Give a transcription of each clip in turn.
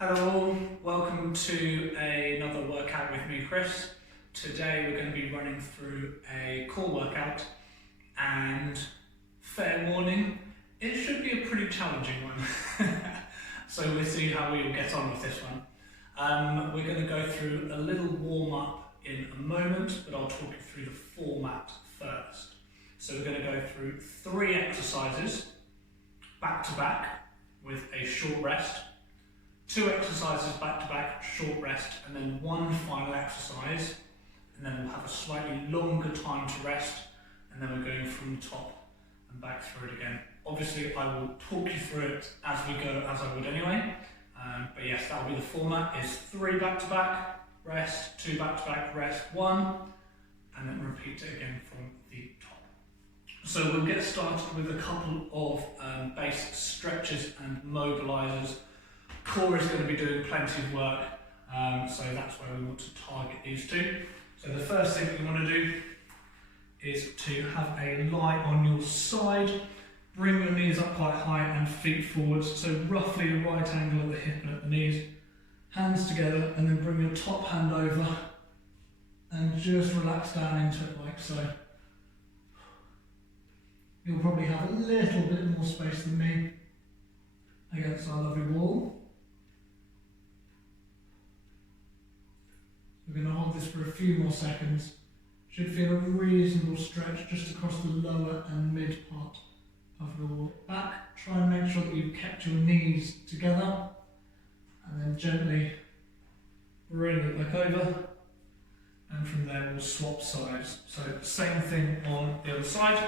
Hello, welcome to another workout with me, Chris. Today we're going to be running through a core workout, and fair warning, it should be a pretty challenging one. So we'll see how we will get on with this one. We're going to go through a little warm-up in a moment, but I'll talk you through the format first. So we're going to go through 3 exercises, back to back, with a short rest. 2 exercises back to back, short rest, and then 1 final exercise, and then we'll have a slightly longer time to rest, and then we're going from the top and back through it again. Obviously I will talk you through it as we go, as I would anyway, but yes, that will be the format, is 3 back to back, rest, 2 back to back, rest, 1, and then repeat it again from the top. So we'll get started with a couple of basic stretches and mobilizers. Core is going to be doing plenty of work, so that's where we want to target these 2. So the first thing that you want to do is to have a lie on your side, bring your knees up quite high and feet forwards, so roughly a right angle at the hip and at the knees, hands together, and then bring your top hand over and just relax down into it like so. You'll probably have a little bit more space than me against our lovely wall. We're going to hold this for a few more seconds. Should feel a reasonable stretch just across the lower and mid part of your back. Try and make sure that you've kept your knees together, and then gently bring it back over, and from there we'll swap sides. So same thing on the other side.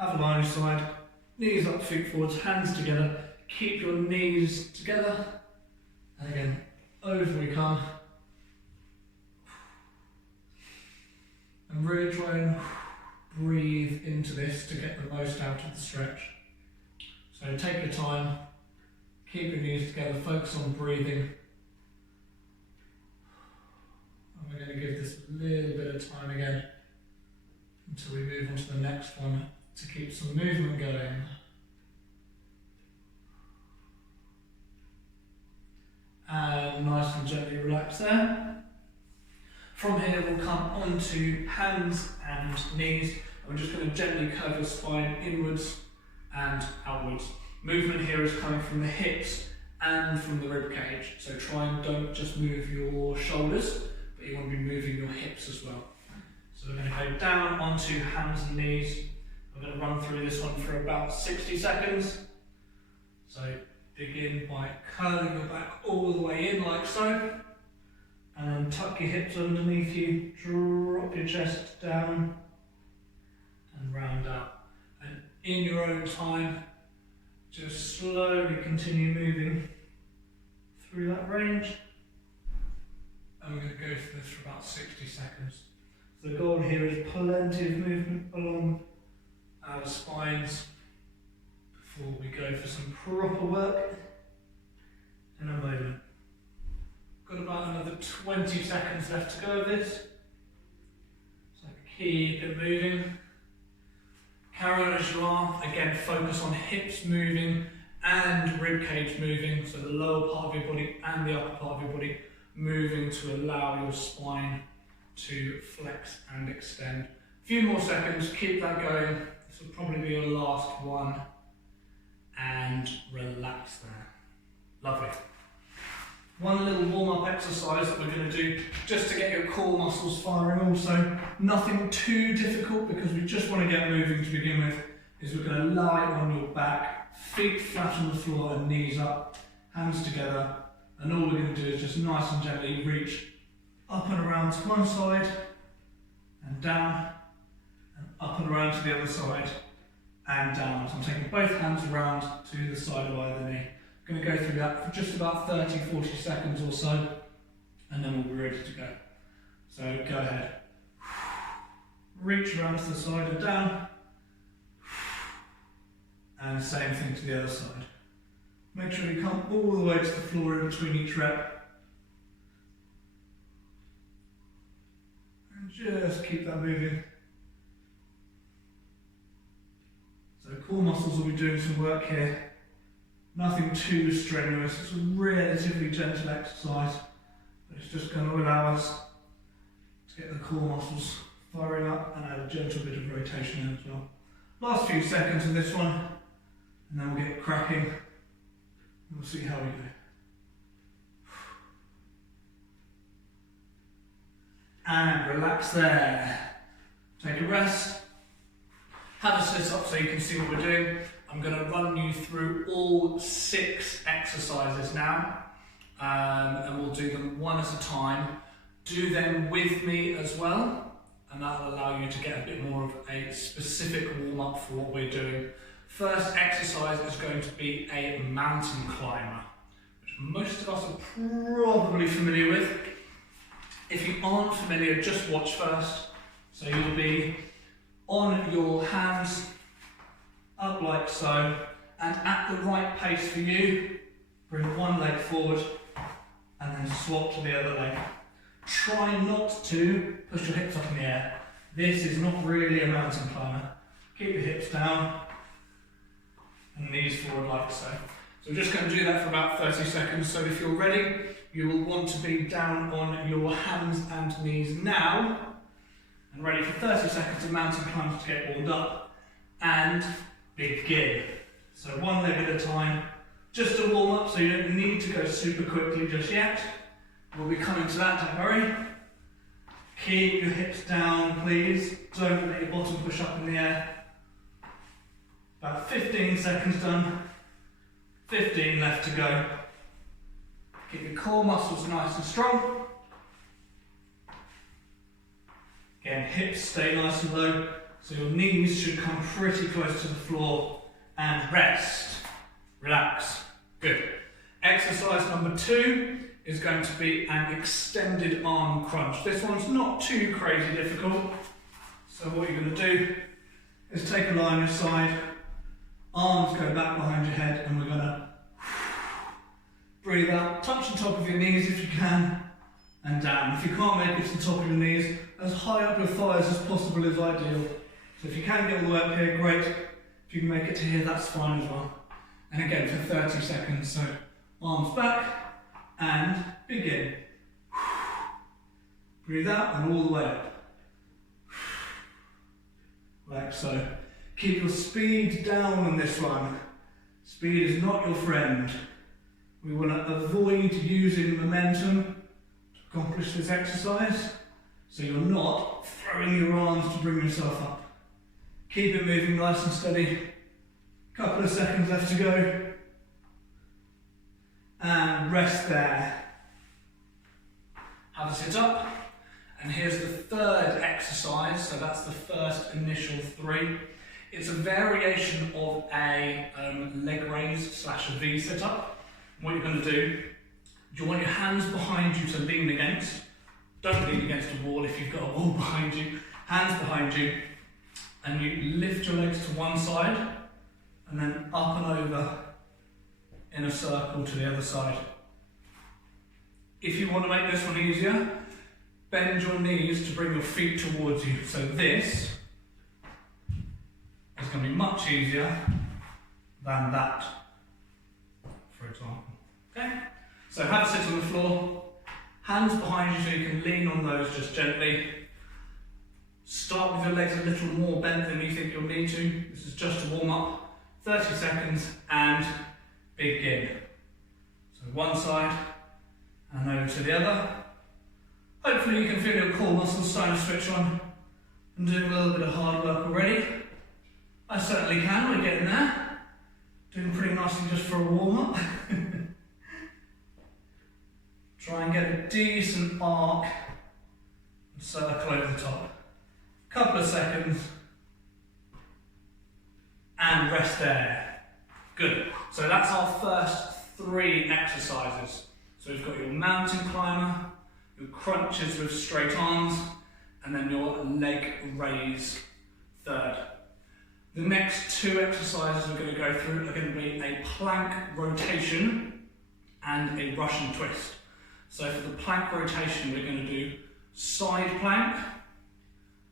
Have a lie on your side, knees up, feet forwards, hands together. Keep your knees together, and again, over we come, and really try and breathe into this to get the most out of the stretch. So take your time, keep your knees together, focus on breathing, and we're going to give this a little bit of time again until we move on to the next one to keep some movement going. And nice and gently relax there. From here we'll come onto hands and knees, and we're just going to gently curve your spine inwards and outwards. Movement here is coming from the hips and from the rib cage, so try and don't just move your shoulders, but you want to be moving your hips as well. So we're going to go down onto hands and knees. We're going to run through this one for about 60 seconds. So begin by curling your back all the way in like so, and then tuck your hips underneath you, drop your chest down and round up. And in your own time, just slowly continue moving through that range. And we're going to go through this for about 60 seconds. So the goal here is plenty of movement along our spines before we go for some proper work in a moment. Got about another 20 seconds left to go of this. So keep it moving. Carry on as you are. Again, focus on hips moving and rib cage moving, so the lower part of your body and the upper part of your body moving to allow your spine to flex and extend. A few more seconds, keep that going. This will probably be your last one. And relax there. Lovely. One little warm-up exercise that we're going to do just to get your core muscles firing also. Nothing too difficult because we just want to get moving to begin with. Is we're going to lie on your back, feet flat on the floor and knees up, hands together. And all we're going to do is just nice and gently reach up and around to one side and down, and up and around to the other side and down. So I'm taking both hands around to the side of either knee. I'm going to go through that for just about 30-40 seconds or so, and then we'll be ready to go. So go ahead. Reach around to the side and down, and same thing to the other side. Make sure you come all the way to the floor in between each rep. And just keep that moving. So core muscles will be doing some work here. Nothing too strenuous, it's a relatively gentle exercise, but it's just going to allow us to get the core muscles firing up and add a gentle bit of rotation in as well. Last few seconds of this one, and then we'll get cracking, and we'll see how we go. And relax there. Take a rest. Have a sit up so you can see what we're doing. I'm going to run you through all 6 exercises now, and we'll do them one at a time. Do them with me as well, and that will allow you to get a bit more of a specific warm-up for what we're doing. First exercise is going to be a mountain climber, which most of us are probably familiar with. If you aren't familiar, just watch first. So you'll be on your hands, up like so, and at the right pace for you, bring one leg forward and then swap to the other leg. Try not to push your hips up in the air. This is not really a mountain climber. Keep your hips down and knees forward like so. So we're just going to do that for about 30 seconds. So if you're ready, you will want to be down on your hands and knees now and ready for 30 seconds of mountain climbs to get warmed up and begin. So one leg at a time, just to warm up, so you don't need to go super quickly just yet. We'll be coming to that, don't worry. Keep your hips down, please. Don't let your bottom push up in the air. About 15 seconds done. 15 left to go. Keep your core muscles nice and strong. Again, hips stay nice and low, so your knees should come pretty close to the floor. And rest. Relax. Good. Exercise number 2 is going to be an extended arm crunch. This one's not too crazy difficult. So what you're going to do is take a lie on your side, arms go back behind your head, and we're going to breathe out, touch the top of your knees if you can, and down. If you can't make it to the top of your knees, as high up your thighs as possible is ideal. So if you can get all the way up here, great. If you can make it to here, that's fine as well. And again, for 30 seconds, so arms back, and begin. Breathe out and all the way up. Like so. Keep your speed down on this one. Speed is not your friend. We want to avoid using momentum to accomplish this exercise, so you're not throwing your arms to bring yourself up. Keep it moving nice and steady. Couple of seconds left to go. And rest there. Have a sit up. And here's the third exercise, so that's the first initial 3. It's a variation of a leg raise / a V sit-up. What you're going to do, you want your hands behind you to lean against. Don't lean against a wall if you've got a wall behind you. Hands behind you. And you lift your legs to one side and then up and over in a circle to the other side. If you want to make this one easier, bend your knees to bring your feet towards you. So this is going to be much easier than that, for example. Okay? So have a sit on the floor, hands behind you so you can lean on those just gently. Start with your legs a little more bent than you think you'll need to. This is just to warm up. 30 seconds and begin. So one side and over to the other. Hopefully you can feel your core muscles starting to switch on and doing a little bit of hard work already. I certainly can, we're getting there. Doing pretty nicely just for a warm-up. Try and get a decent arc and circle over the top. Couple of seconds. And rest there. Good. So that's our first 3 exercises. So we've got your mountain climber, your crunches with straight arms, and then your leg raise third. The next 2 exercises we're going to go through are going to be a plank rotation and a Russian twist. So for the plank rotation, we're going to do side plank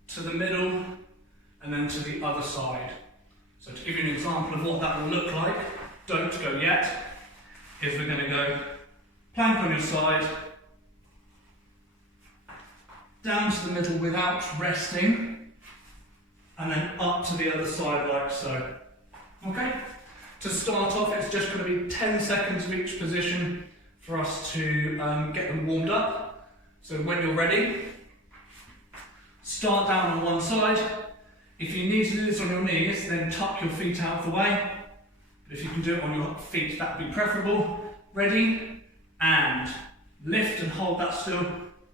to the middle and then to the other side. So to give you an example of what that will look like, don't go yet, is we're going to go plank on your side, down to the middle without resting, and then up to the other side like so. Okay? To start off, it's just going to be 10 seconds of each position for us to get them warmed up. So when you're ready, start down on one side. If you need to do this on your knees, then tuck your feet out of the way. But if you can do it on your feet, that would be preferable. Ready? And lift and hold that still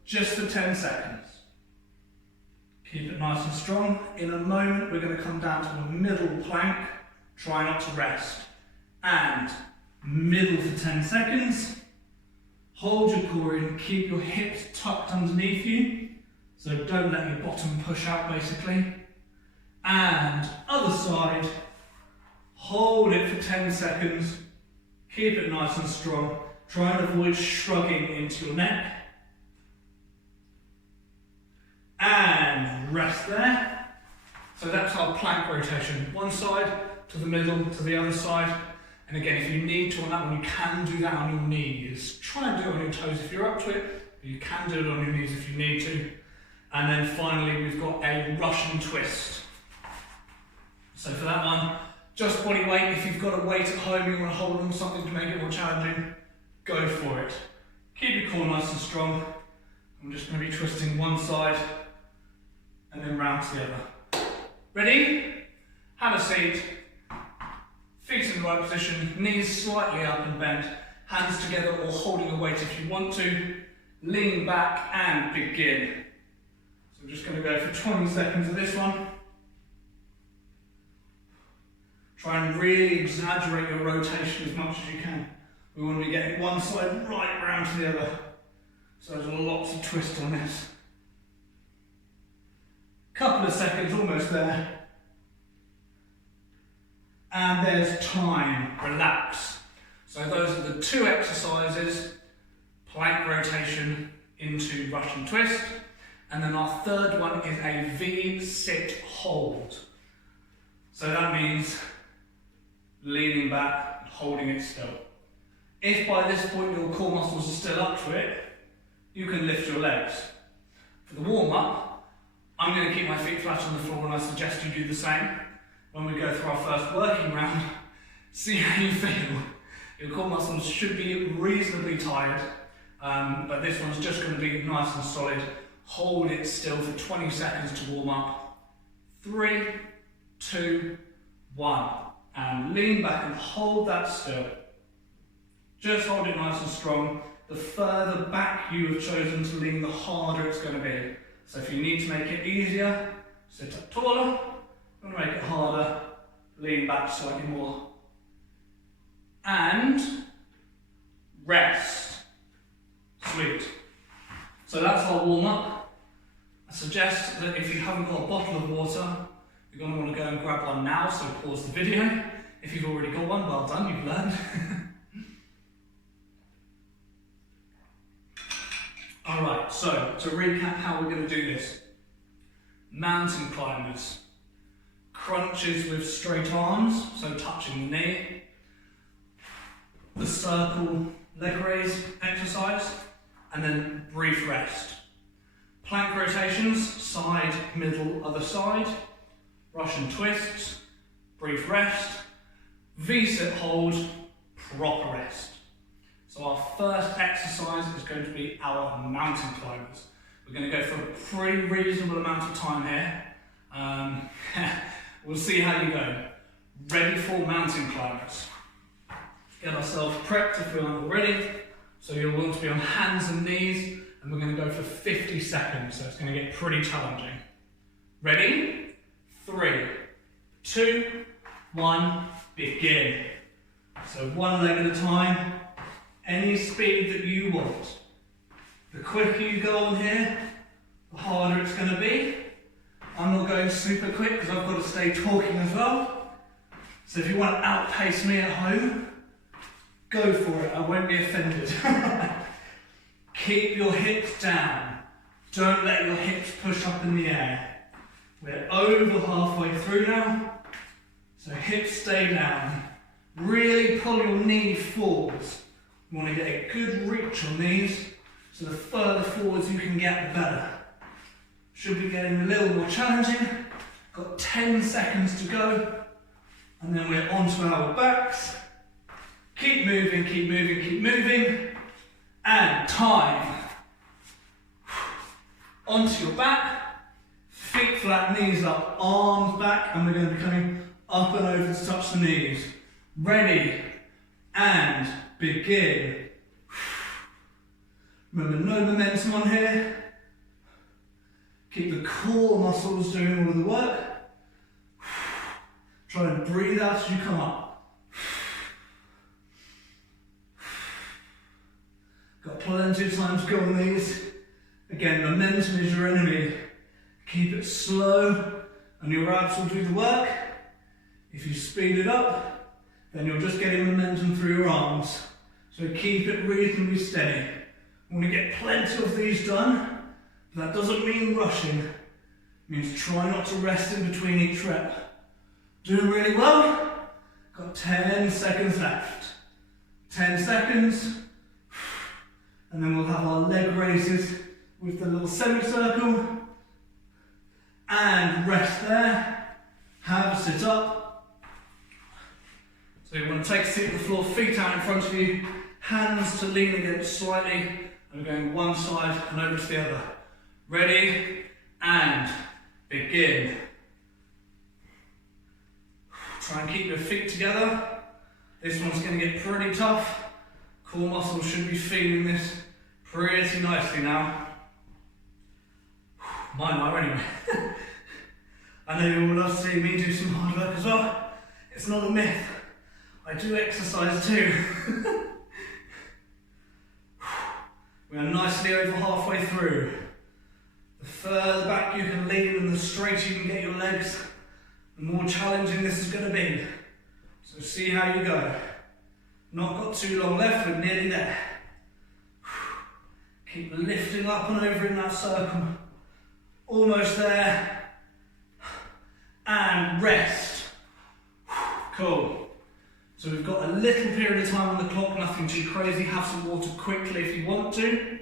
just for 10 seconds. Keep it nice and strong. In a moment, we're going to come down to the middle plank. Try not to rest. And middle for 10 seconds. Hold your core in, keep your hips tucked underneath you. So don't let your bottom push out basically. And other side. Hold it for 10 seconds. Keep it nice and strong. Try and avoid shrugging into your neck. And rest there. So that's our plank rotation. One side to the middle to the other side. And again, if you need to on that one, you can do that on your knees. Try and do it on your toes if you're up to it, but you can do it on your knees if you need to. And then finally, we've got a Russian twist. So for that one, just body weight. If you've got a weight at home, you want to hold on something to make it more challenging, go for it. Keep your core nice and strong. I'm just going to be twisting one side and then round to the other. Ready? Have a seat. Feet in the right position, knees slightly up and bent, hands together or holding a weight if you want to. Lean back and begin. So I'm just going to go for 20 seconds of this one. Try and really exaggerate your rotation as much as you can. We want to be getting one side right round to the other. So there's lots of twist on this. Couple of seconds, almost there. And there's time, relax. So those are the two exercises, plank rotation into Russian twist. And then our third one is a V-sit hold. So that means leaning back and holding it still. If by this point your core muscles are still up to it, you can lift your legs. For the warm-up, I'm going to keep my feet flat on the floor and I suggest you do the same. When we go through our first working round, see how you feel. Your core muscles should be reasonably tired, but this one's just going to be nice and solid. Hold it still for 20 seconds to warm up. 3, 2, 1. And lean back and hold that still. Just hold it nice and strong. The further back you have chosen to lean, the harder it's going to be. So if you need to make it easier, sit up taller. I'm going to make it harder, lean back slightly more. And rest. Sweet. So that's our warm-up. I suggest that if you haven't got a bottle of water, you're going to want to go and grab one now, so pause the video. If you've already got one, well done, you've learned. Alright, so to recap how we're going to do this. Mountain climbers. Crunches with straight arms, so touching the knee. The circle leg raise exercise, and then brief rest. Plank rotations, side, middle, other side. Russian twists, brief rest. V-sit hold, proper rest. So our first exercise is going to be our mountain climbers. We're going to go for a pretty reasonable amount of time here. We'll see how you go. Ready for mountain climbers. Get ourselves prepped if we aren't already. So you'll want to be on hands and knees, and we're going to go for 50 seconds, so it's going to get pretty challenging. Ready? 3, 2, 1, begin. So one leg at a time, any speed that you want. The quicker you go on here, the harder it's going to be. I'm not going super quick because I've got to stay talking as well. So if you want to outpace me at home, go for it, I won't be offended. Keep your hips down. Don't let your hips push up in the air. We're over halfway through now, so hips stay down. Really pull your knee forwards. You want to get a good reach on these, so the further forwards you can get, the better. Should be getting a little more challenging. Got 10 seconds to go, and then we're onto our backs. Keep moving, keep moving, keep moving, and time. Onto your back, feet flat, knees up, arms back, and we're going to be coming up and over to touch the knees. Ready, and begin. Remember, no momentum on here. Keep the core muscles doing all of the work. Try and breathe out as you come up. Got plenty of time to go on these. Again, momentum is your enemy. Keep it slow and your abs will do the work. If you speed it up, then you're just getting momentum through your arms. So keep it reasonably steady. We want to get plenty of these done. That doesn't mean rushing. It means try not to rest in between each rep. Doing really well. Got 10 seconds left. 10 seconds. And then we'll have our leg raises with the little semicircle. And rest there. Have a sit up. So you want to take a seat on the floor, feet out in front of you, hands to lean against slightly, and we're going one side and over to the other. Ready, and begin. Try and keep your feet together. This one's going to get pretty tough. Core muscles should be feeling this pretty nicely now. Mine are anyway. I know you all love to see me do some hard work as well. It's not a myth. I do exercise too. We are nicely over halfway through. The further back you can lean and the straighter you can get your legs, the more challenging this is going to be. So see how you go. Not got too long left, we're nearly there. Keep lifting up and over in that circle. Almost there. And rest. Cool. So we've got a little period of time on the clock, nothing too crazy. Have some water quickly if you want to.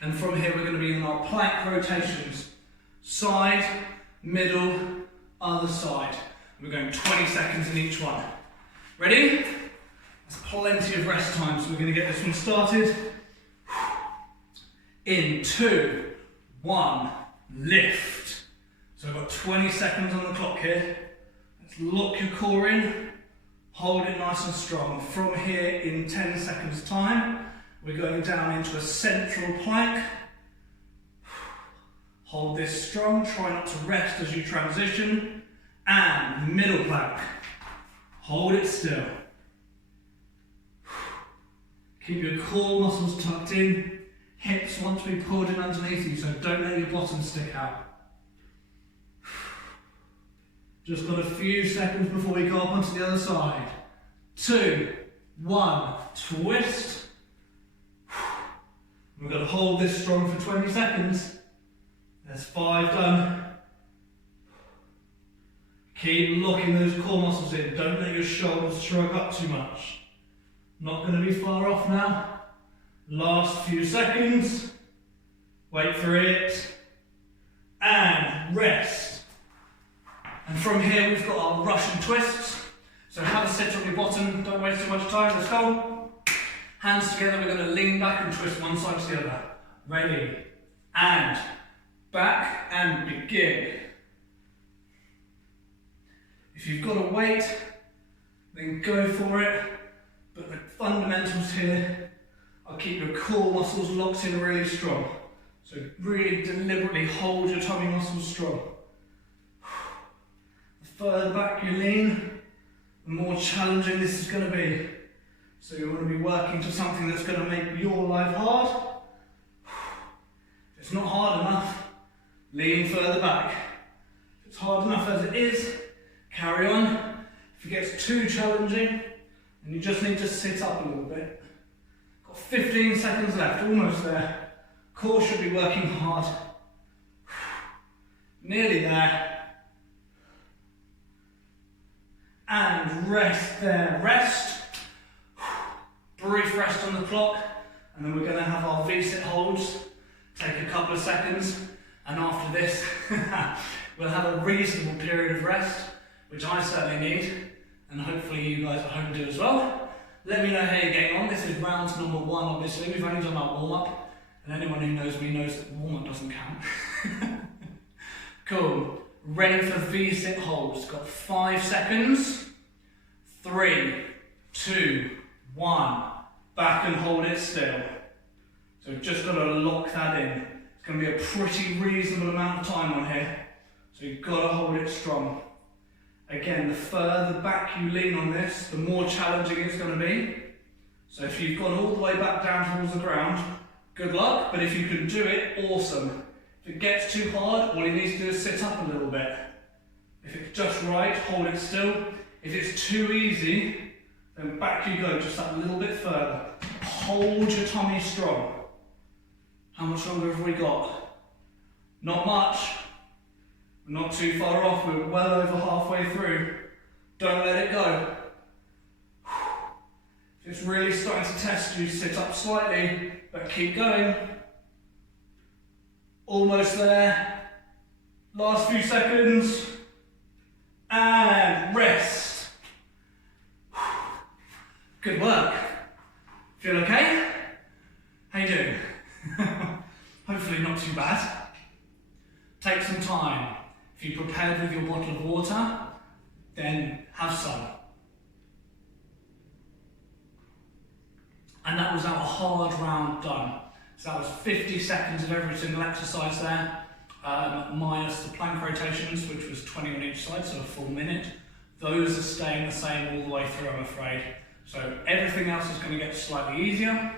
And from here we're going to be in our plank rotations. Side, middle, other side. We're going 20 seconds in each one. Ready? There's plenty of rest time, so we're going to get this one started. In 2, 1, lift. So I've got 20 seconds on the clock here. Let's lock your core in, hold it nice and strong. From here in 10 seconds time, we're going down into a central plank. Hold this strong, try not to rest as you transition. And middle plank. Hold it still. Keep your core muscles tucked in. Hips want to be pulled in underneath you, so don't let your bottom stick out. Just got a few seconds before we go up onto the other side. 2, 1, twist. We're going to hold this strong for 20 seconds. There's 5 done. Keep locking those core muscles in. Don't let your shoulders shrug up too much. Not going to be far off now. Last few seconds. Wait for it. And rest. And from here we've got our Russian twists. So have a sit on your bottom. Don't waste too much time. Let's go. Hands together. We're going to lean back and twist one side to the other. Ready. And back and begin. If you've got to wait, then go for it. But the fundamentals here are keep your core muscles locked in really strong. So really deliberately hold your tummy muscles strong. The further back you lean, the more challenging this is going to be. So you want to be working to something that's going to make your life hard. If it's not hard enough, lean further back. If it's hard enough as it is, carry on. If it gets too challenging, then you just need to sit up a little bit. Got 15 seconds left, almost there. Core should be working hard. Nearly there. and rest there, rest. Brief rest on the clock, and then we're going to have our V-sit holds. Take a couple of seconds, and after this, we'll have a reasonable period of rest, which I certainly need, and hopefully you guys at home do as well. Let me know how you're getting on. This is round number 1, obviously. We've only done our warm-up, and anyone who knows me knows that warm-up doesn't count. Cool. Ready for V-sit holds. Got 5 seconds. 3, 2, 1. Back and hold it still. So we've just got to lock that in. It's going to be a pretty reasonable amount of time on here. So you've got to hold it strong. Again, the further back you lean on this, the more challenging it's going to be. So if you've gone all the way back down towards the ground, good luck, but if you can do it, awesome. If it gets too hard, all you need to do is sit up a little bit. If it's just right, hold it still. If it's too easy, then back you go, just that little bit further. Hold your tummy strong. How much longer have we got? Not much. We're not too far off, we're well over halfway through. Don't let it go. If it's really starting to test you, sit up slightly, but keep going. Almost there. Last few seconds. And rest. Good work. Feel okay? How you doing? Hopefully not too bad. Take some time. If you're prepared with your bottle of water, then have some. And that was our hard round done. So that was 50 seconds of every single exercise there, minus the plank rotations, which was 20 on each side, so a full minute. Those are staying the same all the way through, I'm afraid. So everything else is going to get slightly easier.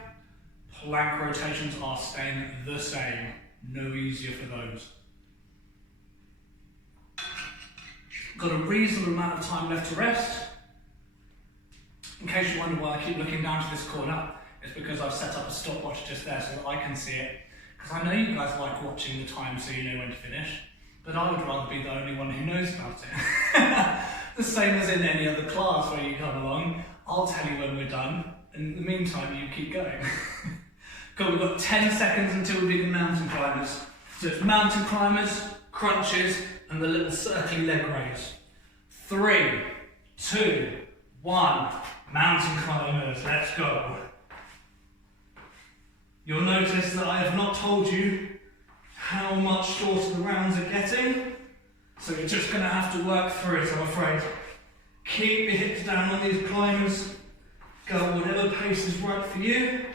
Plank rotations are staying the same. No easier for those. Got a reasonable amount of time left to rest. In case you wonder why I keep looking down to this corner, it's because I've set up a stopwatch just there so that I can see it. Because I know you guys like watching the time so you know when to finish, but I would rather be the only one who knows about it. The same as in any other class where you come along, I'll tell you when we're done, and in the meantime you keep going. Cool, we've got 10 seconds until we begin mountain climbers. So it's mountain climbers, crunches, and the little circly leg raise. 3, 2, 1. Mountain climbers, let's go. You'll notice that I have not told you how much shorter the rounds are getting, so you're just going to have to work through it, I'm afraid. Keep your hips down on these climbers. Go at whatever pace is right for you,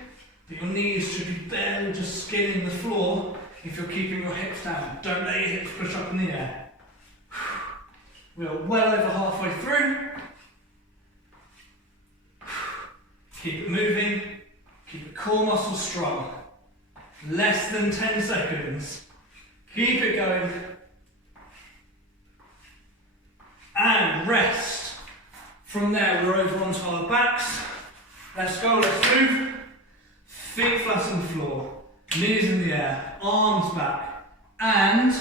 but your knees should be barely just skimming the floor if you're keeping your hips down. Don't let your hips push up in the air. We are well over halfway through. Keep it moving. Keep the core muscles strong. Less than 10 seconds. Keep it going. And rest. From there, we're over onto our backs. Let's go, let's move. Feet flat on the floor. Knees in the air. Arms back. And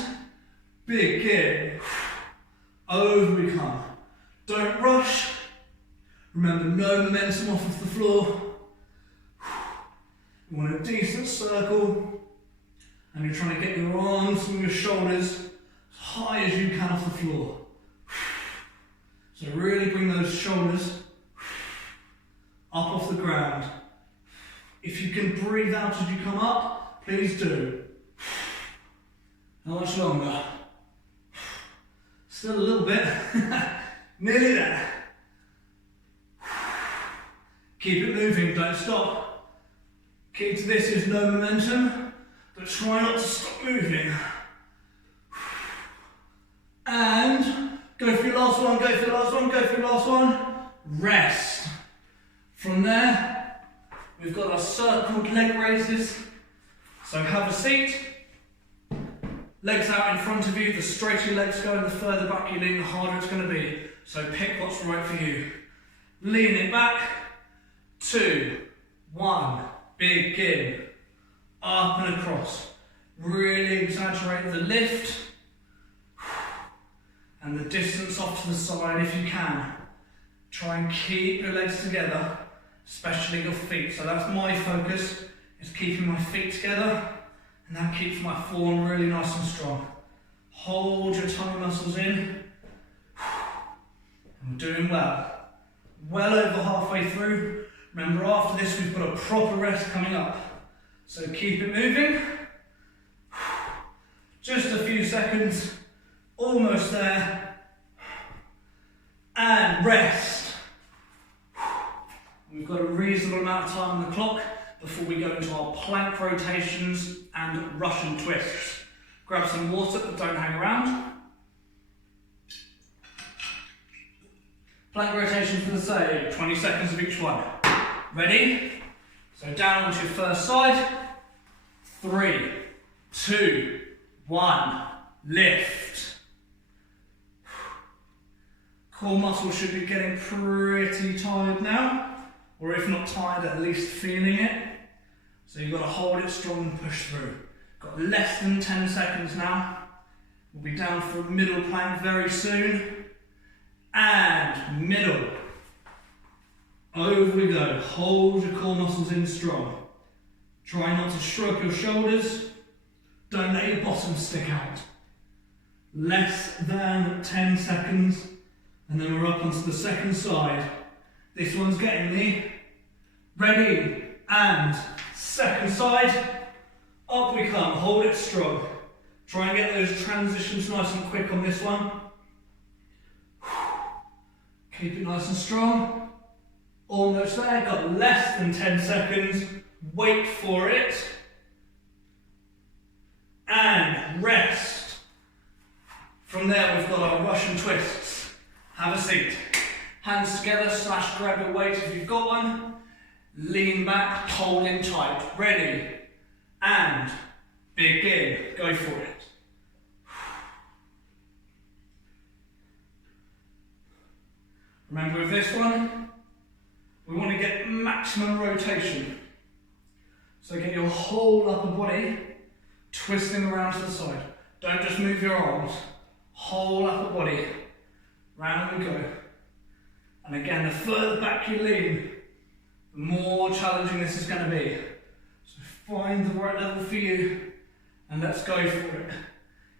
begin. Over we come. Don't rush. Remember, no momentum off of the floor. You want a decent circle, and you're trying to get your arms and your shoulders as high as you can off the floor. So really bring those shoulders up off the ground. If you can breathe out as you come up, please do. How much longer? Still a little bit. Nearly there. Keep it moving, don't stop. Key to this is no momentum, but try not to stop moving. And go for your last one, go for your last one, go for your last one. Rest. From there, we've got our circled leg raises. So have a seat. Legs out in front of you. The straighter your legs go and the further back you lean, the harder it's going to be. So pick what's right for you. Lean it back. 2, 1. Begin. Up and across. Really exaggerate the lift and the distance off to the side if you can. Try and keep your legs together, especially your feet. So that's my focus, is keeping my feet together, and that keeps my form really nice and strong. Hold your tummy muscles in. And we're doing well. Well over halfway through. Remember, after this we've got a proper rest coming up. So keep it moving. Just a few seconds. Almost there. And rest. We've got a reasonable amount of time on the clock before we go into our plank rotations and Russian twists. Grab some water, but don't hang around. Plank rotations for the same, 20 seconds of each one. Ready? So down onto your first side. 3, 2, 1, lift. Core muscles should be getting pretty tired now, or if not tired, at least feeling it. So you've got to hold it strong and push through. Got less than 10 seconds now. We'll be down for a middle plank very soon. And middle. Over we go. Hold your core muscles in strong. Try not to shrug your shoulders. Don't let your bottom stick out. Less than 10 seconds. And then we're up onto the second side. This one's getting me. Ready. And second side. Up we come. Hold it strong. Try and get those transitions nice and quick on this one. Keep it nice and strong. Almost there. Got less than 10 seconds. Wait for it. And rest. From there we've got our Russian twists. Have a seat. Hands together, / grab your weight if you've got one. Lean back, hold in tight. Ready. And begin. Go for it. Remember with this one, we want to get maximum rotation. So get your whole upper body twisting around to the side. Don't just move your arms. Whole upper body. Round we go. And again, the further back you lean, the more challenging this is going to be. So find the right level for you and let's go for it.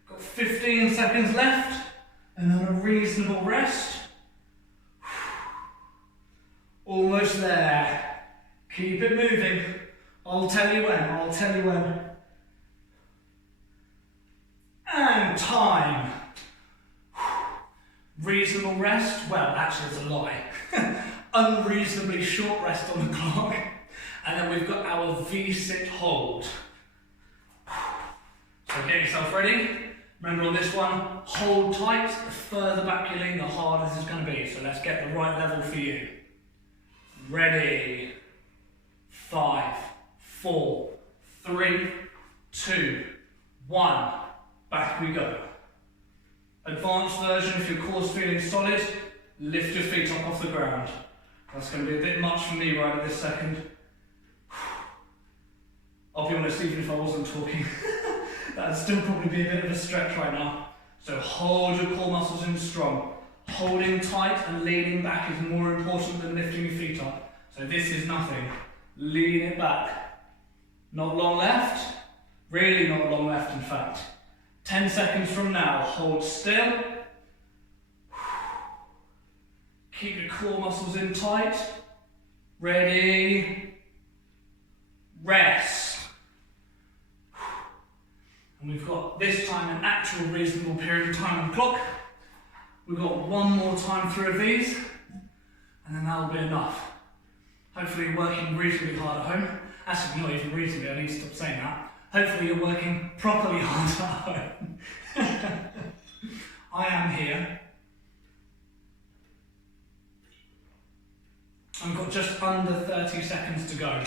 Got 15 seconds left and then a reasonable rest. Almost there. Keep it moving. I'll tell you when. And time. Reasonable rest? Well, actually it's a lie. Unreasonably short rest on the clock. And then we've got our V-sit hold. So get yourself ready. Remember on this one, hold tight. The further back you lean, the harder this is going to be. So let's get the right level for you. Ready. 5, 4, 3, 2, 1. Back we go. Advanced version, if your core's feeling solid, lift your feet up off the ground. That's going to be a bit much for me right at this second. I'll be honest, even if I wasn't talking, that'd still probably be a bit of a stretch right now. So hold your core muscles in strong. Holding tight and leaning back is more important than lifting your feet up. So this is nothing. Lean it back. Not long left. Really not long left, in fact. 10 seconds from now, hold still. Keep your core muscles in tight. Ready. Rest. And we've got this time an actual reasonable period of time on the clock. We've got one more time through of these, and then that'll be enough. Hopefully you're working reasonably hard at home. Actually, not even reasonably, I need to stop saying that. Hopefully you're working properly hard at home. I am here. I've got just under 30 seconds to go.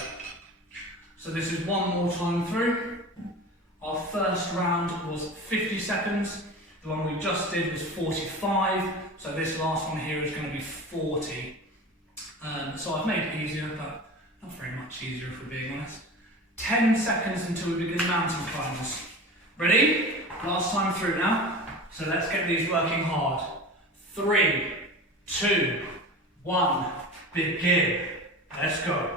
So this is one more time through. Our first round was 50 seconds. The one we just did was 45. So this last one here is going to be 40. So I've made it easier, but not very much easier if we're being honest. 10 seconds until we begin mountain climbers. Ready? Last time through now. So let's get these working hard. 3, 2, 1, begin. Let's go.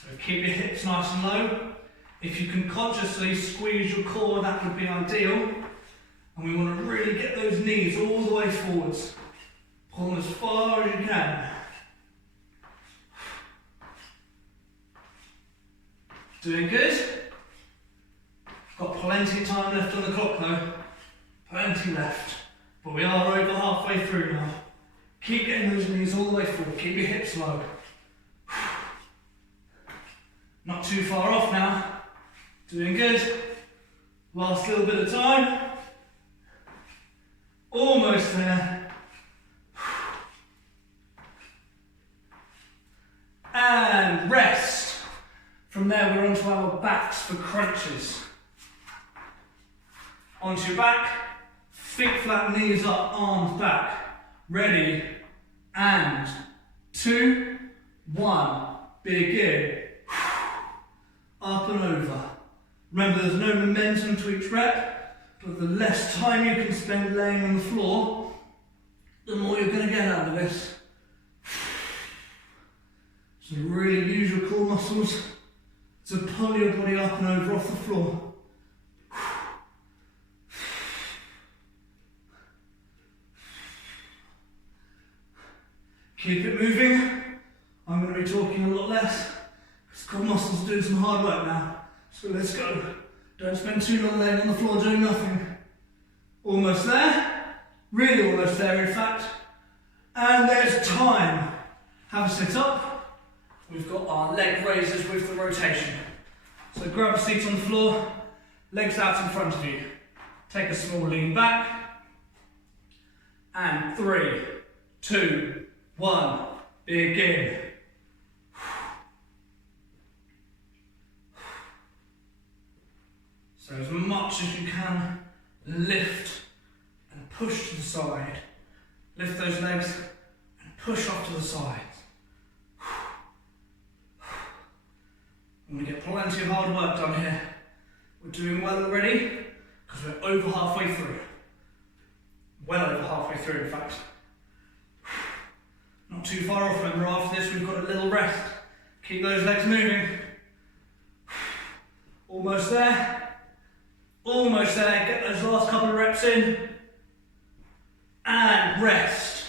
So keep your hips nice and low. If you can consciously squeeze your core, that would be ideal. And we want to really get those knees all the way forwards. Pull them as far as you can. Doing good. Got plenty of time left on the clock though. Plenty left. But we are over halfway through now. Keep getting those knees all the way forward. Keep your hips low. Not too far off now. Doing good. Last little bit of time. Almost there. And rest. From there we're onto our backs for crunches. Onto your back. Feet flat, knees up, arms back. Ready. And 2, 1. Begin. Up and over. Remember, there's no momentum to each rep, but the less time you can spend laying on the floor, the more you're going to get out of this. So really use your core muscles to pull your body up and over off the floor. Keep it moving. I'm going to be talking a lot less, because core muscles are doing some hard work now. So let's go. Don't spend too long laying on the floor doing nothing. Almost there. Really almost there, in fact. And there's time. Have a sit up. We've got our leg raises with the rotation. So grab a seat on the floor, legs out in front of you. Take a small lean back. And 3, 2, 1. Begin. So as much as you can, lift and push to the side. Lift those legs and push off to the side. And we get plenty of hard work done here. We're doing well already, because we're over halfway through. Well over halfway through, in fact. Not too far off, remember, after this we've got a little rest. Keep those legs moving. Almost there. Almost there, get those last couple of reps in. And rest.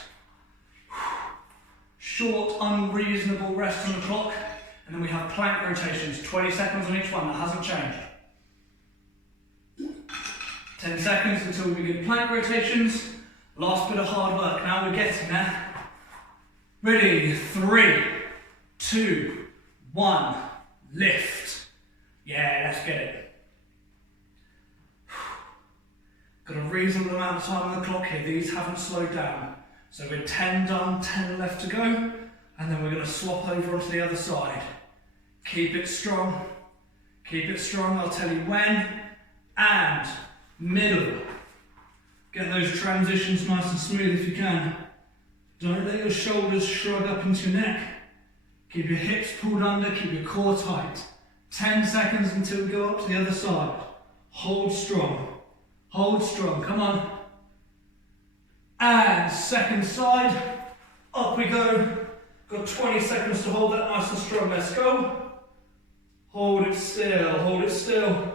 Short, unreasonable rest on the clock. And then we have plank rotations, 20 seconds on each one, that hasn't changed. 10 seconds until we begin plank rotations. Last bit of hard work, now we're getting there. Ready, 3, 2, 1, lift. Yeah, let's get it. Got a reasonable amount of time on the clock here, these haven't slowed down. So we're 10 done, 10 left to go, and then we're going to swap over onto the other side. Keep it strong, I'll tell you when, and middle. Get those transitions nice and smooth if you can. Don't let your shoulders shrug up into your neck. Keep your hips pulled under, keep your core tight. 10 seconds until we go up to the other side. Hold strong, come on. And second side, up we go. Got 20 seconds to hold that nice and strong, let's go. Hold it still.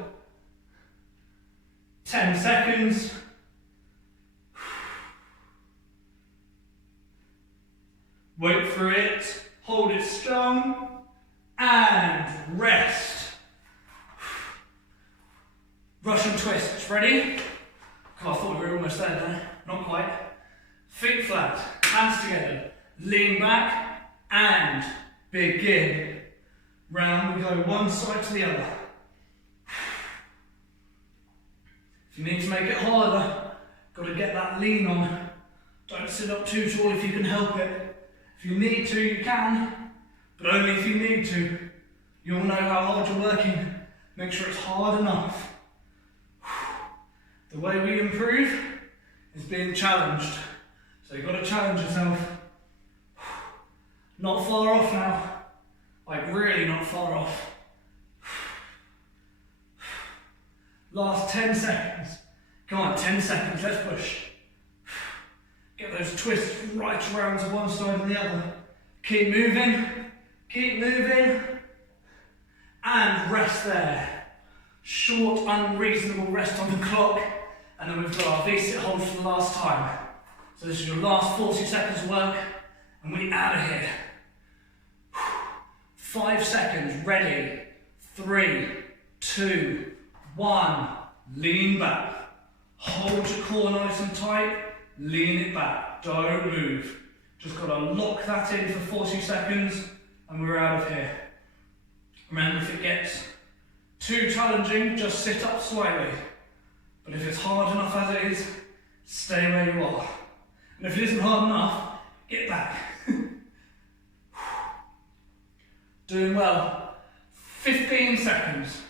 10 seconds. Wait for it, hold it strong, and rest. Russian twists, ready? Oh, I thought we were almost there, didn't I? Not quite. Feet flat, hands together, lean back, and begin. Round we go, one side to the other. If you need to make it harder, got to get that lean on. Don't sit up too tall if you can help it. If you need to, you can, but only if you need to. You'll know how hard you're working. Make sure it's hard enough. The way we improve is being challenged. So you've got to challenge yourself. Not far off now. Like really not far off. Last 10 seconds. Come on, 10 seconds, let's push. Get those twists right around to one side and the other. Keep moving, and rest there. Short, unreasonable rest on the clock, and then we've got our V-sit hold for the last time. So this is your last 40 seconds work, and we're out of here. 5 seconds, ready. 3, 2, 1, lean back. Hold your core nice and tight, lean it back, don't move. Just got to lock that in for 40 seconds and we're out of here. Remember, if it gets too challenging, just sit up slightly. But if it's hard enough as it is, stay where you are. And if it isn't hard enough, get back. Doing well. 15 seconds.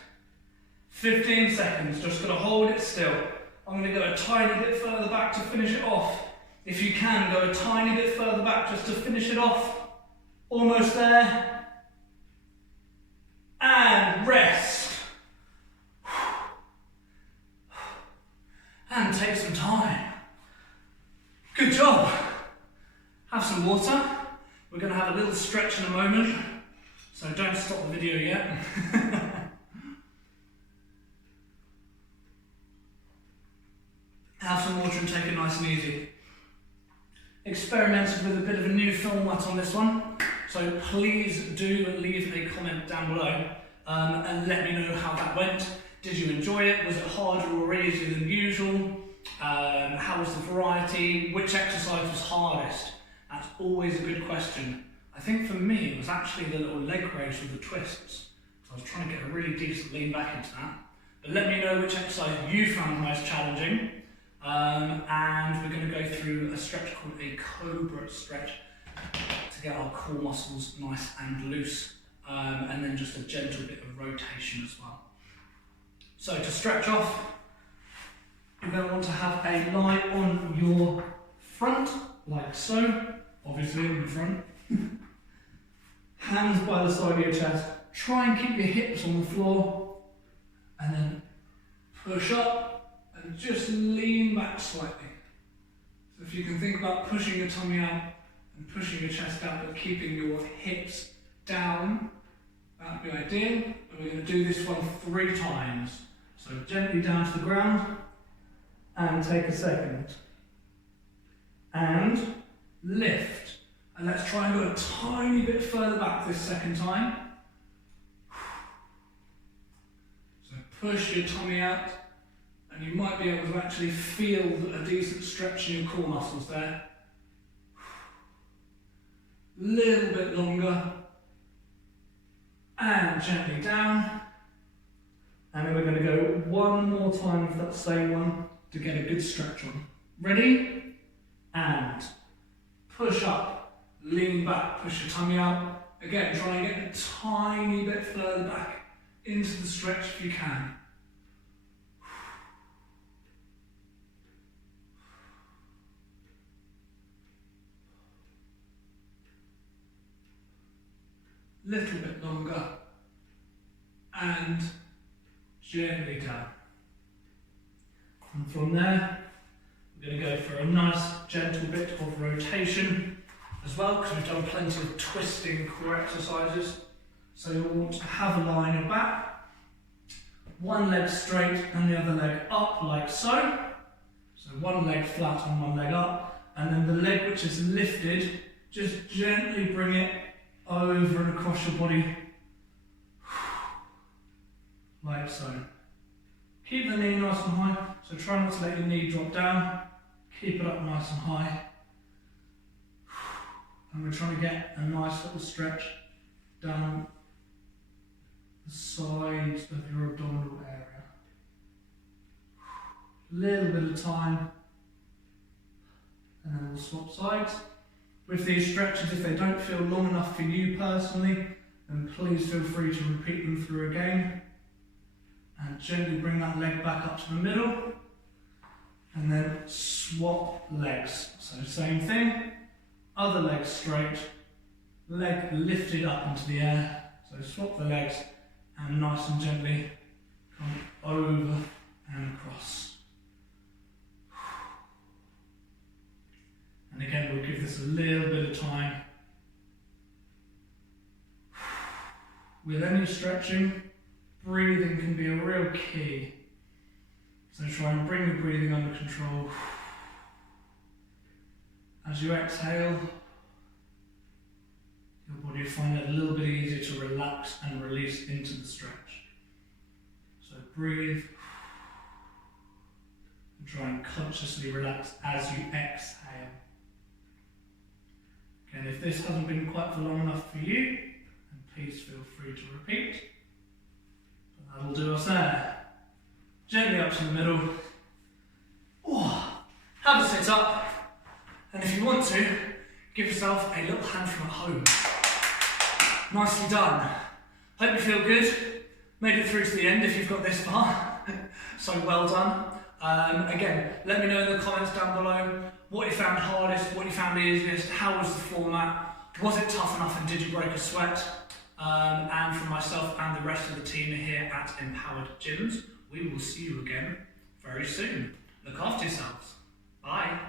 15 seconds, just got to hold it still. I'm going to go a tiny bit further back to finish it off. If you can, go a tiny bit further back just to finish it off. Almost there. And rest. And take some time. Good job. Have some water. We're going to have a little stretch in a moment, so don't stop the video yet. Have some water and take it nice and easy. Experimented with a bit of a new format on this one, so please do leave a comment down below and let me know how that went. Did you enjoy it? Was it harder or easier than usual? How was the variety? Which exercise was hardest? That's always a good question. I think for me it was actually the little leg raise with the twists. So I was trying to get a really decent lean back into that. But let me know which exercise you found most challenging. And we're going to go through a stretch called a cobra stretch to get our core muscles nice and loose, and then just a gentle bit of rotation as well. So to stretch off, you're going to want to have a lie on your front, like so, obviously in front. Hands by the side of your chest. Try and keep your hips on the floor, and then push up. And just lean back slightly. So if you can think about pushing your tummy out and pushing your chest out, but keeping your hips down, that would be ideal. And we're going to do this one 3 times. So gently down to the ground, and take a second. And lift. And let's try and go a tiny bit further back this second time. So push your tummy out. And you might be able to actually feel a decent stretch in your core muscles there. Little bit longer. And gently down. And then we're going to go one more time for that same one to get a good stretch on. Ready? And push up, lean back, push your tummy out. Again, try and get a tiny bit further back into the stretch if you can. Little bit longer, and gently down. And from there, we're going to go for a nice gentle bit of rotation as well, because we've done plenty of twisting core exercises. So you'll want to have a lie on your back, one leg straight and the other leg up like so. So one leg flat and one leg up, and then the leg which is lifted, just gently bring it over and across your body, like so. Keep the knee nice and high, so try not to let your knee drop down. Keep it up nice and high. And we're trying to get a nice little stretch down the sides of your abdominal area. Little bit of time, and then we'll swap sides. With these stretches, if they don't feel long enough for you personally, then please feel free to repeat them through again. And gently bring that leg back up to the middle. And then swap legs. So same thing, other leg straight, leg lifted up into the air. So swap the legs and nice and gently come over and across. And again, we'll give this a little bit of time. With any stretching, breathing can be a real key. So try and bring the breathing under control. As you exhale, your body will find it a little bit easier to relax and release into the stretch. So breathe and try and consciously relax as you exhale. Again, if this hasn't been quite for long enough for you, then please feel free to repeat. But that'll do us there. Gently up to the middle. Have a sit up. And if you want to, give yourself a little hand from at home. Nicely done. Hope you feel good. Made it through to the end if you've got this far. So well done. Again, let me know in the comments down below what you found hardest, what you found easiest, how was the format, was it tough enough and did you break a sweat? And from myself and the rest of the team here at Empowered Gyms, we will see you again very soon. Look after yourselves. Bye.